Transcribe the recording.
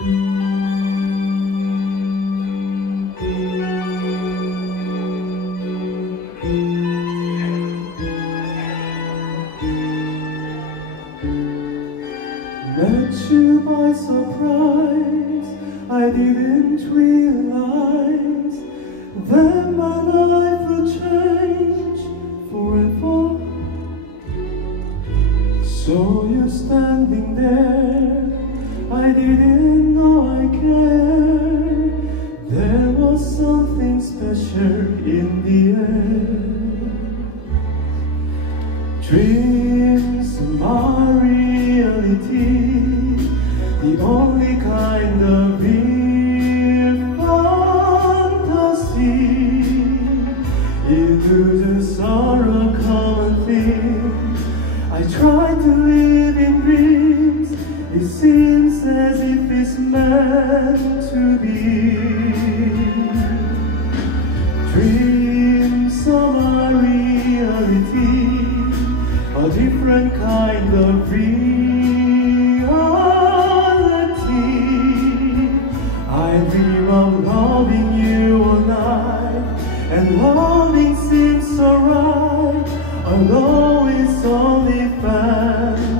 Met you by surprise, I didn't realize that my life would change forever. Saw you standing there, I didn't know I cared. There was something special in the air. Dreams are my reality, the only kind of real fantasy. Illusions are a common thing. I try to live in dreams, it seems as if it's meant to be. Dreams are my reality, a different kind of reality. I dream of loving you all night, and loving seems so right, although it's only fantasy.